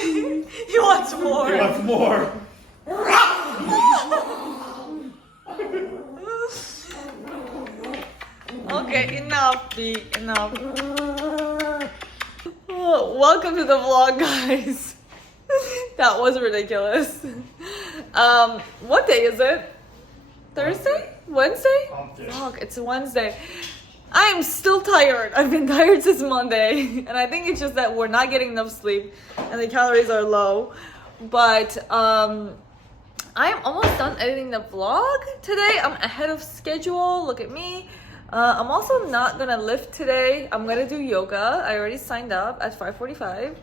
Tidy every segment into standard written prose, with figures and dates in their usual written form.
He wants more. He wants more. Okay, enough, B, enough. Oh, welcome to the vlog, guys. That was ridiculous. What day is it? Thursday? Wednesday? Fuck, it's Wednesday. I'm still tired. I've been tired since Monday. And I think it's just that we're not getting enough sleep and the calories are low. But I'm almost done editing the vlog today. I'm ahead of schedule. Look at me. I'm also not gonna lift today. I'm gonna do yoga. I already signed up at 5:45.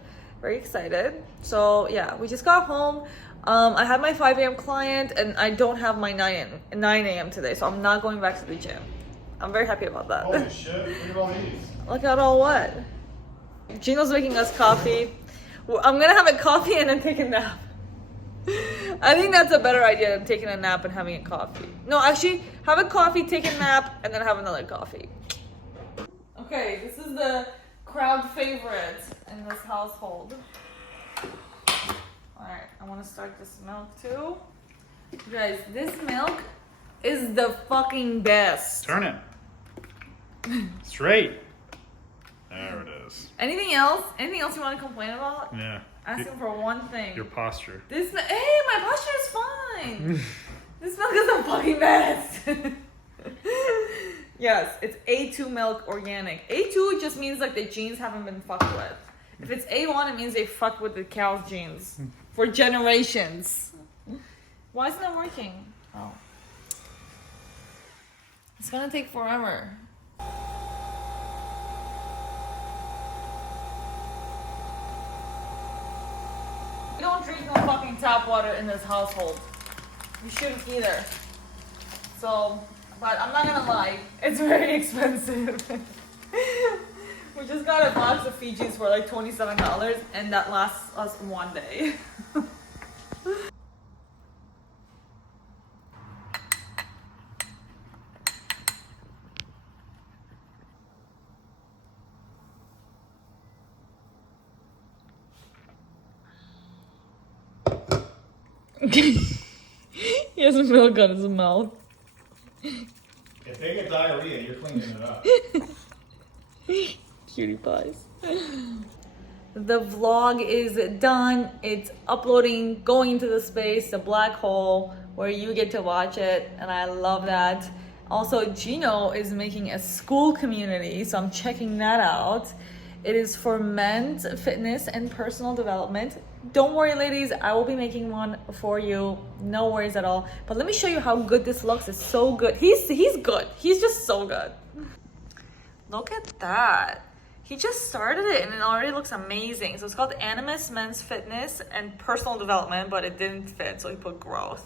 Very excited. So yeah, we just got home. I had my 5 a.m. client and I don't have my 9 a.m. today. So I'm not going back to the gym. I'm very happy about that. Holy shit, look at all these. Look at all what? Gino's making us coffee. I'm gonna have a coffee and then take a nap. I think that's a better idea than taking a nap and having a coffee. No, actually, have a coffee, take a nap, and then have another coffee. Okay, this is the crowd favorite in this household. Alright, I want to start this milk too. You guys, this milk is the fucking best. Turn it. Straight. There it is. Anything else? Anything else you want to complain about? Yeah. Asking for one thing. Your posture. Hey, my posture is fine. This milk is a fucking mess. Yes, it's A2 milk organic. A2 just means like the genes haven't been fucked with. If it's A1, it means they fucked with the cow's genes for generations. Why isn't it working? Oh. It's gonna take forever. We don't drink no fucking tap water in this household. You shouldn't either. So, but I'm not gonna lie, it's very expensive. We just got a box of Fijis for like $27 and that lasts us one day. He has milk on his mouth. If they get diarrhea, you're cleaning it up. Cutie pies. The vlog is done. It's uploading, going into the space, the black hole, where you get to watch it, and I love that. Also, Gino is making a school community, so I'm checking that out. It is for men's fitness and personal development. Don't worry, ladies, I will be making one for you. No worries at all. But let me show you how good this looks. It's so good. He's good. He's just so good. Look at that. He just started it and it already looks amazing. So it's called Animus Men's Fitness and Personal Development, but it didn't fit, so he put growth.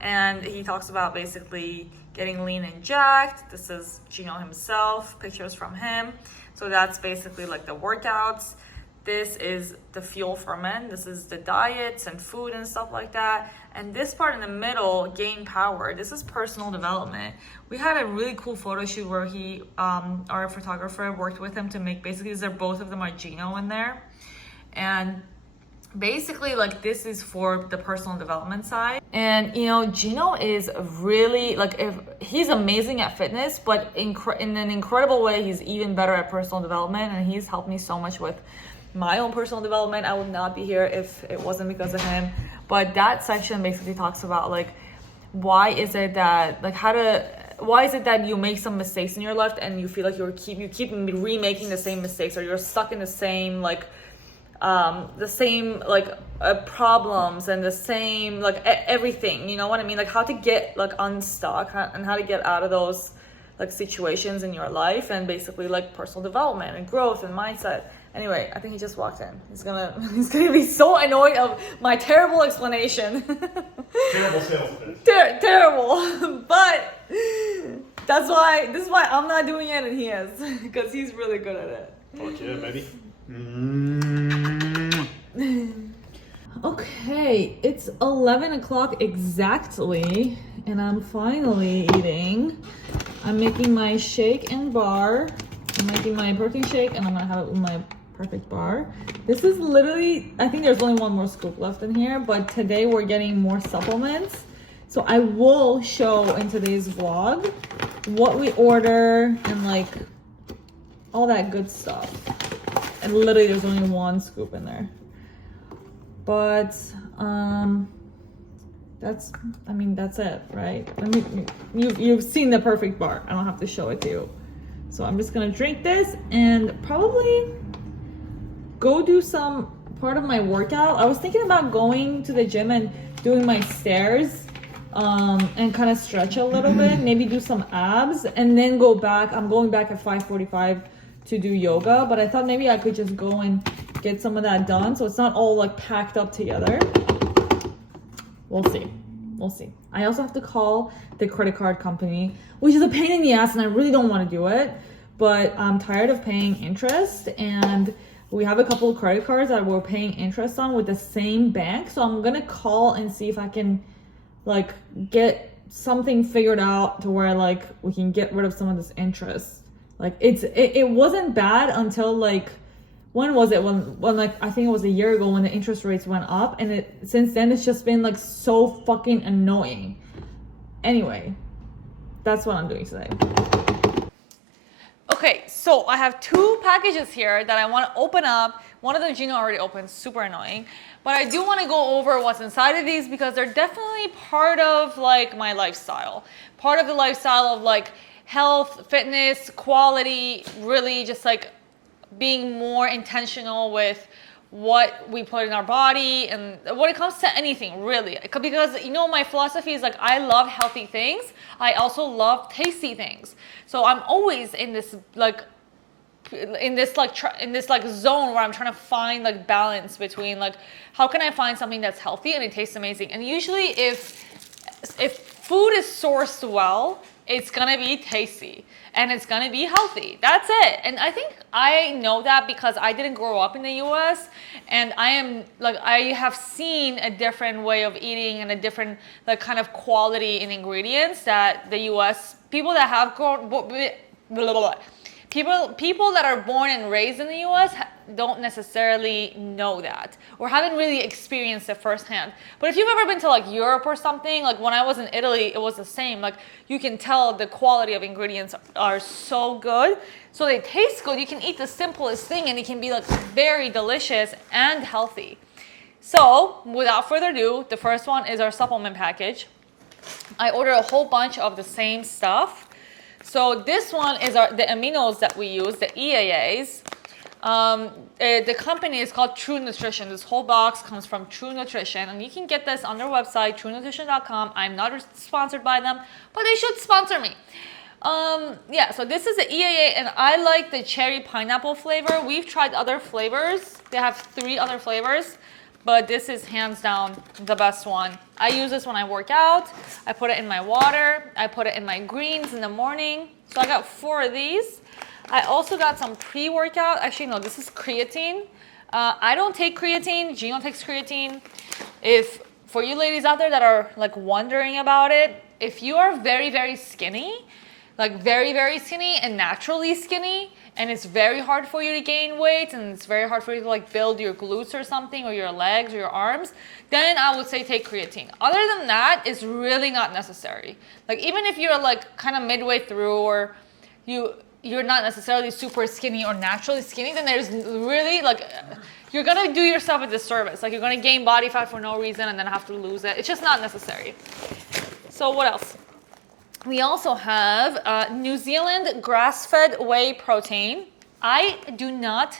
And he talks about basically getting lean and jacked. This is Gino himself, pictures from him. So that's basically like the workouts. This is the fuel for men. This is the diets and food and stuff like that. And this part in the middle, gain power. This is personal development. We had a really cool photo shoot where he, our photographer, worked with him to make basically, both of them are Gino in there. And basically like this is for the personal development side. And you know, Gino is really like, he's amazing at fitness, but in an incredible way, he's even better at personal development. And he's helped me so much with my own personal development. I would not be here if it wasn't because of him. But that section basically talks about like, why is it that you make some mistakes in your life and you feel like you keep remaking the same mistakes, or you're stuck in the same problems and the same like everything, you know what I mean? Like how to get like unstuck and how to get out of those like situations in your life, and basically like personal development and growth and mindset. Anyway, I think he just walked in. He's gonna be so annoyed of my terrible explanation. Terrible sales pitch. Terrible. But this is why I'm not doing it and he is, because he's really good at it. Fuck yeah, baby. Okay, it's 11 o'clock exactly, and I'm finally eating. I'm making my shake and bar. I'm making my protein shake, and I'm gonna have it with my perfect bar. This is literally, I think there's only one more scoop left in here, but today we're getting more supplements. So I will show in today's vlog what we order and like all that good stuff. And literally there's only one scoop in there. But that's it, right? I mean, you've seen the perfect bar. I don't have to show it to you. So I'm just gonna drink this and probably go do some part of my workout. I was thinking about going to the gym and doing my stairs and kind of stretch a little bit, maybe do some abs and then go back. I'm going back at 5:45 to do yoga, but I thought maybe I could just go and get some of that done so it's not all like packed up together. We'll see. I also have to call the credit card company, which is a pain in the ass and I really don't want to do it, but I'm tired of paying interest, and we have a couple of credit cards that we're paying interest on with the same bank. So I'm gonna call and see if I can like get something figured out to where like we can get rid of some of this interest. Like it wasn't bad until like, when was it? When like, I think it was a year ago when the interest rates went up, and since then it's just been like so fucking annoying. Anyway, that's what I'm doing today. Okay, so I have two packages here that I want to open up. One of them Gino already opened, super annoying. But I do want to go over what's inside of these because they're definitely part of like my lifestyle. Part of the lifestyle of like health, fitness, quality, really just like being more intentional with what we put in our body and when it comes to anything really, because you know my philosophy is like I love healthy things, I also love tasty things. So I'm always in this zone where I'm trying to find like balance between like how can I find something that's healthy and it tastes amazing. And usually if food is sourced well, it's gonna be tasty and it's gonna be healthy. That's it. And I think I know that because I didn't grow up in the US, and I have seen a different way of eating and a different like kind of quality in ingredients that the US people that have grown people that are born and raised in the US don't necessarily know that or haven't really experienced it firsthand. But if you've ever been to like Europe or something, like when I was in Italy, it was the same. Like you can tell the quality of ingredients are so good. So they taste good. You can eat the simplest thing and it can be like very delicious and healthy. So without further ado, the first one is our supplement package. I ordered a whole bunch of the same stuff. So this one is the aminos that we use, the EAAs. The company is called True Nutrition. This whole box comes from True Nutrition, and you can get this on their website, truenutrition.com. I'm not sponsored by them, but they should sponsor me. Yeah, so this is the EAA, and I like the cherry pineapple flavor. We've tried other flavors. They have 3 other flavors, but this is hands down the best one. I use this when I work out. I put it in my water. I put it in my greens in the morning. So I got 4 of these. I also got some pre-workout. Actually, no, this is creatine. I don't take creatine. Gino takes creatine. For you ladies out there that are like wondering about it, if you are very, very skinny, like very, very skinny and naturally skinny, and it's very hard for you to gain weight and it's very hard for you to like build your glutes or something, or your legs or your arms, then I would say take creatine. Other than that, it's really not necessary. Like even if you're like kind of midway through, or you're not necessarily super skinny or naturally skinny, then there's really like, you're gonna do yourself a disservice. Like you're gonna gain body fat for no reason and then have to lose it. It's just not necessary. So what else? We also have New Zealand grass-fed whey protein. I do not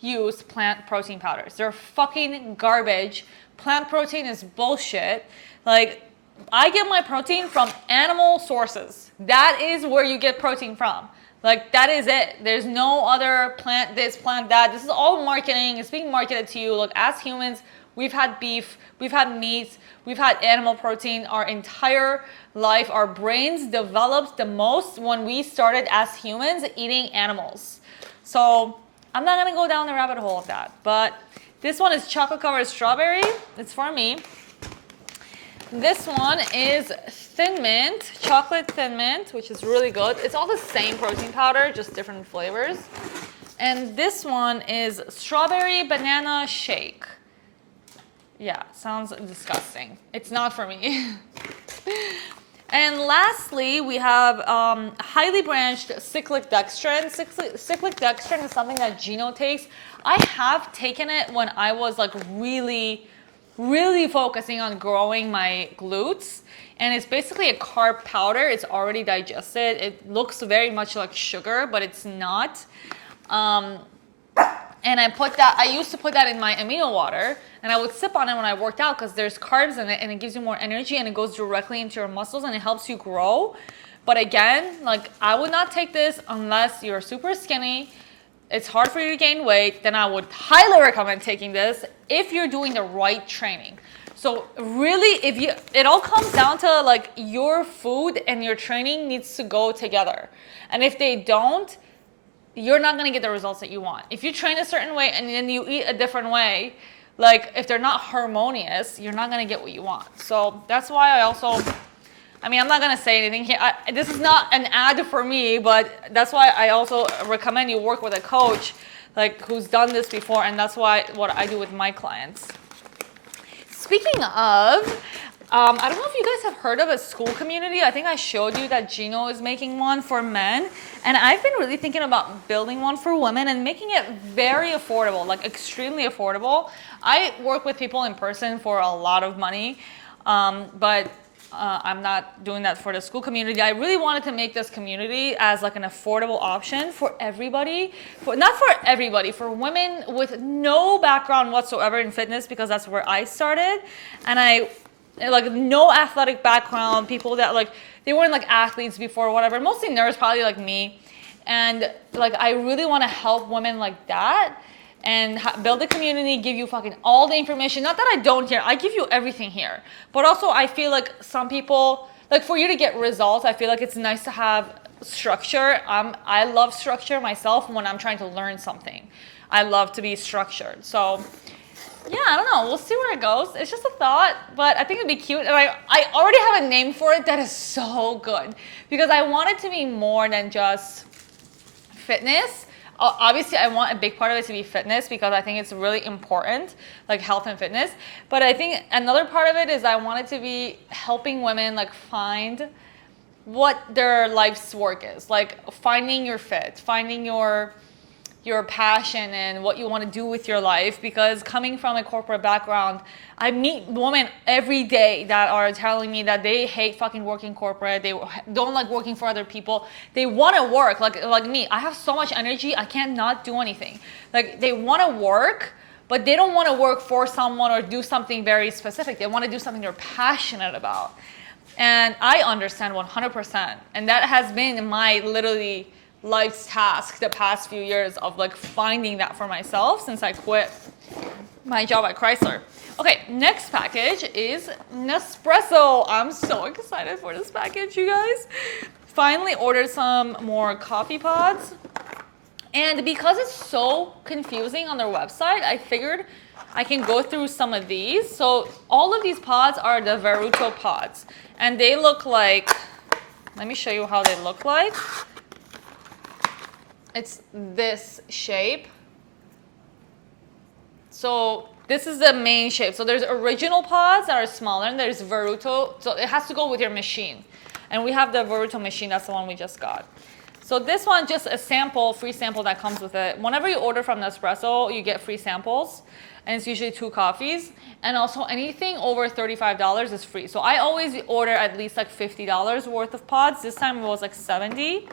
use plant protein powders. They're fucking garbage. Plant protein is bullshit. Like, I get my protein from animal sources. That is where you get protein from. Like, that is it. There's no other plant this, plant that. This is all marketing. It's being marketed to you. Look, as humans, we've had beef, we've had meat, we've had animal protein our entire life. Our brains developed the most when we started as humans eating animals. So I'm not gonna go down the rabbit hole of that. But this one is chocolate covered strawberry. It's for me. This one is Thin Mint, chocolate Thin Mint, which is really good. It's all the same protein powder, just different flavors. And this one is strawberry banana shake. Yeah, sounds disgusting. It's not for me. And lastly, we have highly branched cyclic dextrin. Cyclic dextrin is something that Gino takes. I have taken it when I was like really focusing on growing my glutes. And it's basically a carb powder. It's already digested. It looks very much like sugar, but it's not. And I used to put that in my amino water, and I would sip on it when I worked out because there's carbs in it and it gives you more energy and it goes directly into your muscles and it helps you grow. But again, like I would not take this unless you're super skinny. It's hard for you to gain weight. Then I would highly recommend taking this if you're doing the right training. So really, it all comes down to like your food and your training needs to go together. And if they don't, you're not gonna get the results that you want. If you train a certain way and then you eat a different way, like if they're not harmonious, you're not gonna get what you want. So that's why I'm not gonna say anything here. This is not an ad for me, but that's why I also recommend you work with a coach like who's done this before, and that's what I do with my clients. Speaking of, I don't know if you guys have heard of a school community. I think I showed you that Gino is making one for men. And I've been really thinking about building one for women and making it very affordable, like extremely affordable. I work with people in person for a lot of money, but I'm not doing that for the school community. I really wanted to make this community as like an affordable option for everybody, not for everybody, for women with no background whatsoever in fitness, because that's where I started. And like no athletic background, people that like, they weren't like athletes before, whatever, mostly nerds, probably like me. And like, I really want to help women like that and build a community, give you fucking all the information. Not that I don't here, I give you everything here. But also I feel like some people, like for you to get results, I feel like it's nice to have structure. I love structure myself when I'm trying to learn something. I love to be structured. So yeah, I don't know. We'll see where it goes. It's just a thought, but I think it'd be cute. And I already have a name for it that is so good because I want it to be more than just fitness. Obviously, I want a big part of it to be fitness because I think it's really important, like health and fitness. But I think another part of it is I want it to be helping women like find what their life's work is, like finding your fit, finding your passion and what you want to do with your life. Because coming from a corporate background, I meet women every day that are telling me that they hate fucking working corporate. They don't like working for other people. They want to work like me. I have so much energy. I can't not do anything. Like they want to work, but they don't want to work for someone or do something very specific. They want to do something they're passionate about. And I understand 100%. And that has been my literally life's task the past few years of like finding that for myself since I quit my job at Chrysler. Okay, next package is Nespresso. I'm so excited for this package, you guys. Finally ordered some more coffee pods. And because it's so confusing on their website, I figured I can go through some of these. So all of these pods are the Veruto pods. And they look like, let me show you how they look like. It's this shape. So this is the main shape. So there's original pods that are smaller and there's Veruto. So it has to go with your machine. And we have the Veruto machine. That's the one we just got. So this one, just a sample, free sample that comes with it. Whenever you order from Nespresso, you get free samples. And it's usually 2 coffees. And also anything over $35 is free. So I always order at least like $50 worth of pods. This time it was like 70.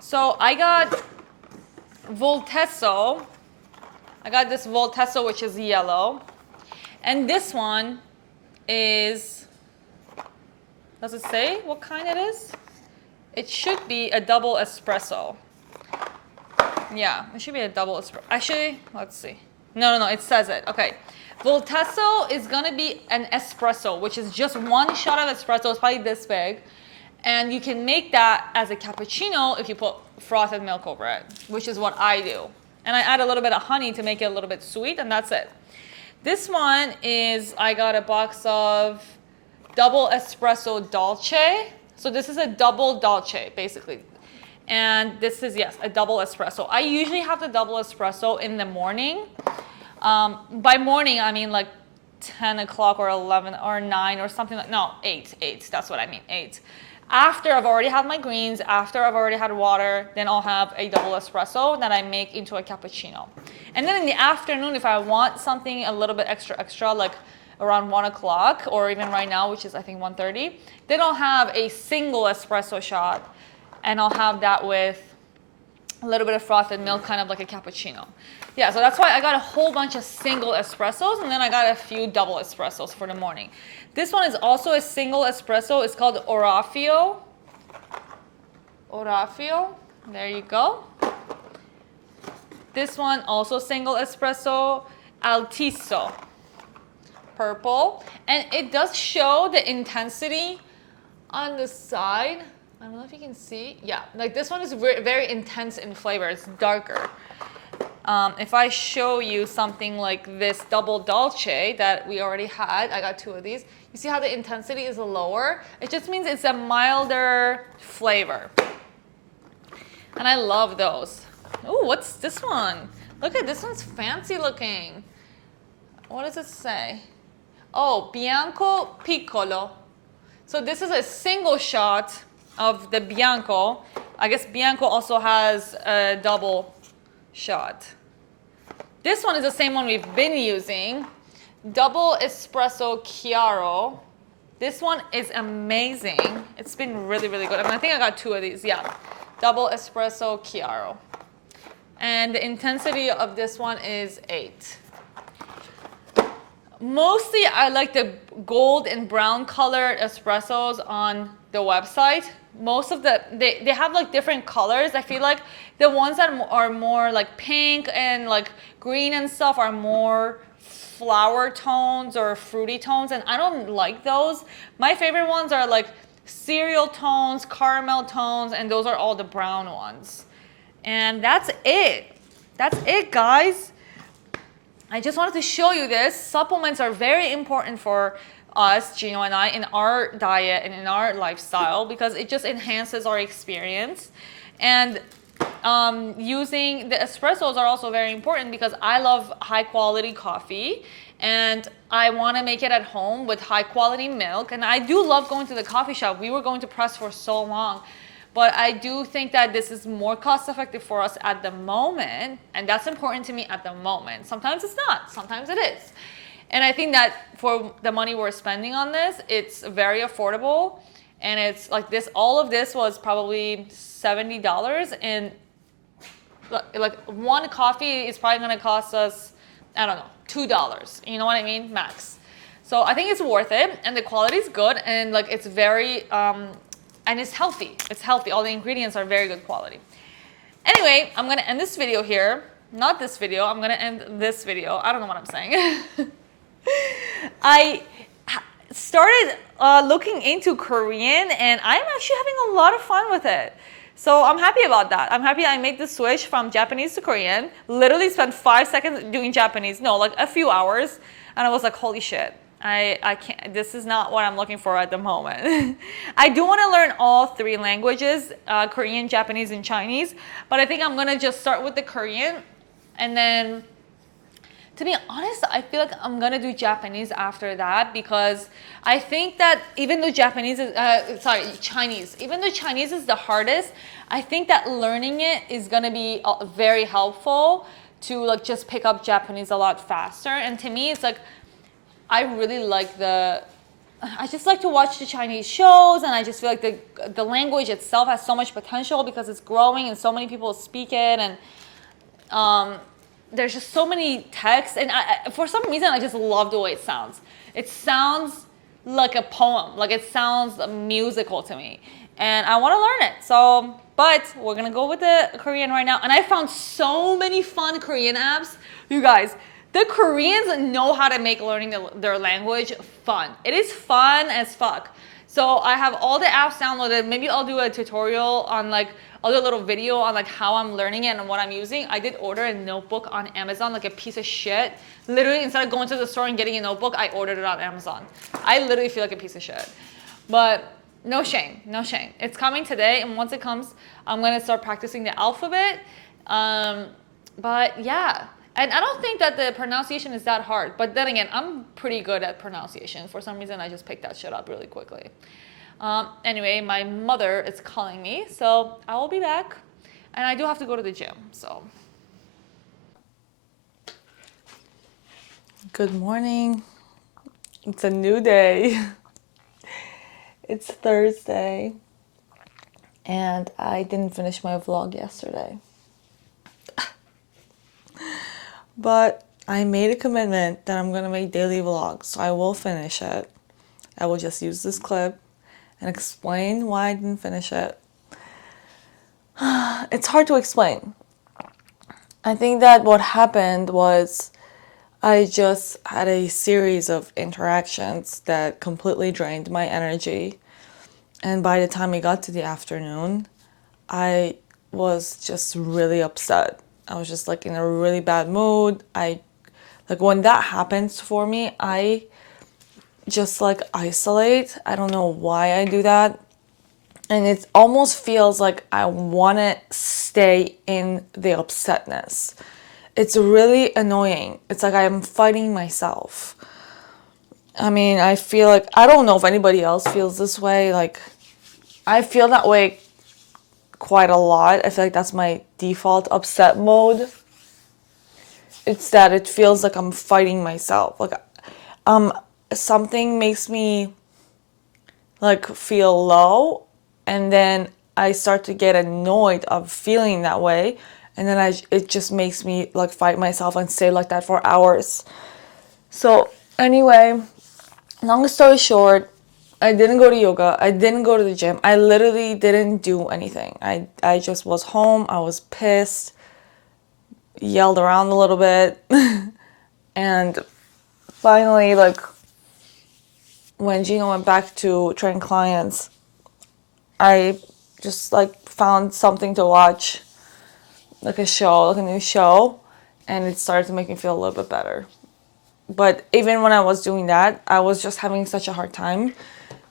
So I got Voltesso. I got this Voltesso, which is yellow. And this one is, does it say what kind it is? It should be a double espresso. Yeah, it should be a double espresso. Actually, let's see. No, it says it. Okay. Voltesso is going to be an espresso, which is just one shot of espresso. It's probably this big. And you can make that as a cappuccino if you put frothed milk over it, which is what I do. And I add a little bit of honey to make it a little bit sweet, and that's it. This one is, I got a box of double espresso dolce. So this is a double dolce, basically. And this is, yes, a double espresso. I usually have the double espresso in the morning. By morning, I mean like 10 o'clock or 11 or 9 or something like, no, 8, that's what I mean, 8. After I've already had my greens, after I've already had water, then I'll have a double espresso that I make into a cappuccino. And then in the afternoon, if I want something a little bit extra, like around 1 o'clock, or even right now, which is I think 1:30, then I'll have a single espresso shot, and I'll have that with a little bit of frothed milk, kind of like a cappuccino. Yeah, so that's why I got a whole bunch of single espressos, and then I got a few double espressos for the morning. This one is also a single espresso. It's called Orafio. Orafio, there you go. This one also single espresso, Altiso, purple. And it does show the intensity on the side. I don't know if you can see. Yeah, like this one is very intense in flavor. It's darker. If I show you something like this double dolce that we already had, I got 2 of these. You see how the intensity is lower? It just means it's a milder flavor. And I love those. Oh, what's this one? Look at this one's fancy looking. What does it say? Oh, Bianco Piccolo. So this is a single shot of the Bianco. I guess Bianco also has a double shot. This one is the same one we've been using. Double Espresso Chiaro. This one is amazing. It's been really, really good. I mean, I think I got 2 of these, yeah. Double Espresso Chiaro. And the intensity of this one is 8. Mostly I like the gold and brown colored espressos on the website. Most of they have like different colors. I feel like the ones that are more like pink and like green and stuff are more flower tones or fruity tones, and I don't like those. My favorite ones are like cereal tones, caramel tones, and those are all the brown ones. And that's it. That's it, guys. I just wanted to show you this. Supplements are very important for us, Gino and I, in our diet and in our lifestyle, because it just enhances our experience. And using the espressos are also very important because I love high quality coffee and I want to make it at home with high quality milk. And I do love going to the coffee shop. We were going to Press for so long. But I do think that this is more cost effective for us at the moment. And that's important to me at the moment. Sometimes it's not. Sometimes it is. And I think that for the money we're spending on this, it's very affordable. And it's like this, all of this was probably $70. And like one coffee is probably going to cost us, I don't know, $2. You know what I mean? Max. So I think it's worth it. And the quality is good. And like it's very... and it's healthy. It's healthy. All the ingredients are very good quality. Anyway, I'm going to end this video here. Not this video. I'm going to end this video. I don't know what I'm saying. I started looking into Korean, and I'm actually having a lot of fun with it. So I'm happy about that. I'm happy I made the switch from Japanese to Korean. Literally spent 5 seconds doing Japanese. No, like a few hours. And I was like, holy shit. I can't, this is not what I'm looking for at the moment. I do want to learn all 3 languages, Korean, Japanese, and Chinese, but I think I'm going to just start with the Korean. And then, to be honest, I feel like I'm going to do Japanese after that because I think that even though Chinese, even though Chinese is the hardest, I think that learning it is going to be very helpful to like just pick up Japanese a lot faster. And to me, it's like, I really like I just like to watch the Chinese shows, and I just feel like the language itself has so much potential because it's growing and so many people speak it, and there's just so many texts, and for some reason I just love the way it sounds. It sounds like a poem, like it sounds musical to me, and I want to learn it. So, but we're gonna go with the Korean right now, and I found so many fun Korean apps, you guys. The Koreans know how to make learning their language fun. It is fun as fuck. So I have all the apps downloaded. Maybe I'll do a tutorial on like, I'll do a little video on like how I'm learning it and what I'm using. I did order a notebook on Amazon, like a piece of shit. Literally, instead of going to the store and getting a notebook, I ordered it on Amazon. I literally feel like a piece of shit. But No shame, no shame. It's coming today, and once it comes, I'm gonna start practicing the alphabet. But yeah, and I don't think that the pronunciation is that hard. But then again, I'm pretty good at pronunciation. For some reason, I just picked that shit up really quickly. Anyway, my mother is calling me, so I will be back. And I do have to go to the gym, so. Good morning. It's a new day. It's Thursday. And I didn't finish my vlog yesterday. But I made a commitment that I'm gonna make daily vlogs, so I will finish it. I will just use this clip and explain why I didn't finish it. It's hard to explain. I think that what happened was I just had a series of interactions that completely drained my energy. And by the time it got to the afternoon, I was just really upset. I was just like in a really bad mood. Like when that happens for me, I just like isolate. I don't know why I do that. And it almost feels like I want to stay in the upsetness. It's really annoying. It's like I'm fighting myself. I mean, I feel like, I don't know if anybody else feels this way. Like, I feel that way quite a lot. I feel like that's my default upset mode. It's that it feels like I'm fighting myself. Like, something makes me like feel low, and then I start to get annoyed of feeling that way, and then it just makes me like fight myself and stay like that for hours. So anyway, long story short, I didn't go to yoga. I didn't go to the gym. I literally didn't do anything. I just was home. I was pissed, yelled around a little bit, and finally, like, when Gino went back to train clients, I just like found something to watch, like a show, like a new show, and it started to make me feel a little bit better. But even when I was doing that, I was just having such a hard time,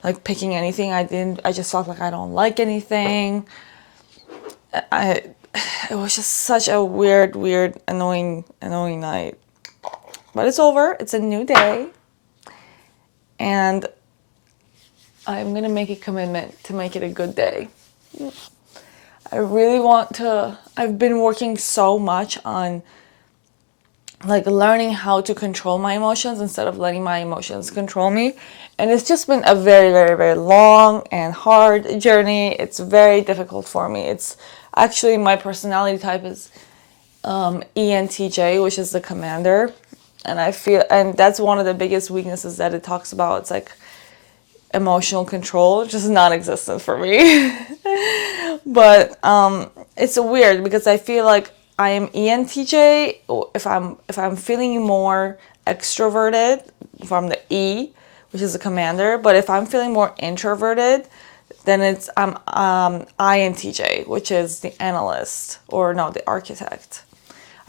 like picking anything. I just felt like I don't like anything. It was just such a weird, annoying night. But it's over. It's a new day. And I'm going to make a commitment to make it a good day. I really want to. I've been working so much on like learning how to control my emotions instead of letting my emotions control me. And it's just been a very long and hard journey. It's very difficult for me. It's actually, my personality type is ENTJ, which is the commander. And that's one of the biggest weaknesses that it talks about. It's like emotional control, just non-existent for me. But it's weird because I feel like I am ENTJ if I'm feeling more extroverted from the E, which is the commander. But if I'm feeling more introverted, then I'm INTJ, which is the analyst, or no, the architect.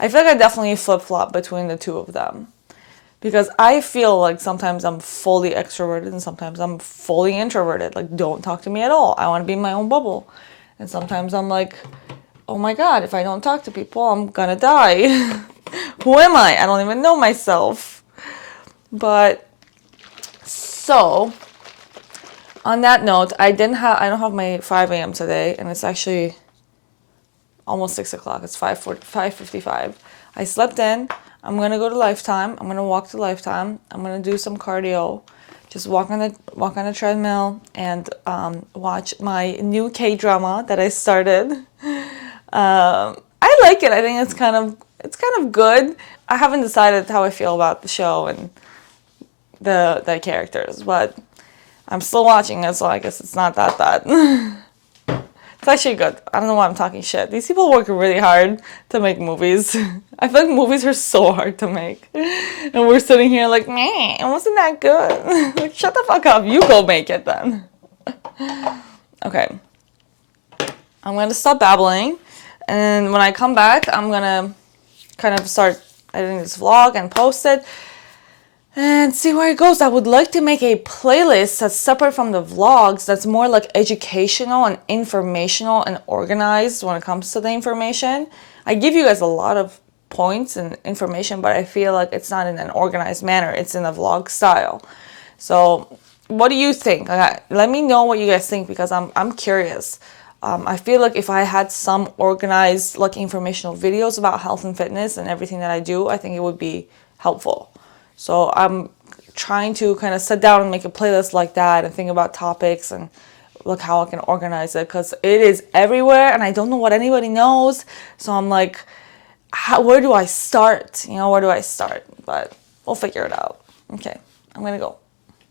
I feel like I definitely flip-flop between the two of them. Because I feel like sometimes I'm fully extroverted and sometimes I'm fully introverted. Like, don't talk to me at all. I want to be in my own bubble. And sometimes I'm like, oh my God, if I don't talk to people, I'm gonna die. Who am I? I don't even know myself. But, so, on that note, I don't have my 5 a.m. today, and it's actually almost 6 o'clock. It's 5:55. I slept in. I'm going to go to Lifetime. I'm going to walk to Lifetime. I'm going to do some cardio. Just walk on the treadmill and watch my new K-drama that I started. I like it. I think it's kind of good. I haven't decided how I feel about the show and the characters, but I'm still watching it, so I guess it's not that bad. It's actually good. I don't know why I'm talking shit. These people work really hard to make movies. I feel like movies are so hard to make. And we're sitting here like, meh, it wasn't that good. Like, shut the fuck up. You go make it then. Okay. I'm going to stop babbling. And when I come back, I'm going to kind of start editing this vlog and post it. and see where it goes. I would like to make a playlist that's separate from the vlogs, that's more like educational and informational and organized when it comes to the information. I give you guys a lot of points and information, but I feel like it's not in an organized manner. It's in a vlog style. So what do you think? Let me know what you guys think, because I'm curious. I feel like if I had some organized, like, informational videos about health and fitness and everything that I do, I think it would be helpful. So I'm trying to kind of sit down and make a playlist like that and think about topics and look how I can organize it, because it is everywhere and I don't know what anybody knows. So I'm like, where do I start? Where do I start? But we'll figure it out. Okay, I'm gonna go.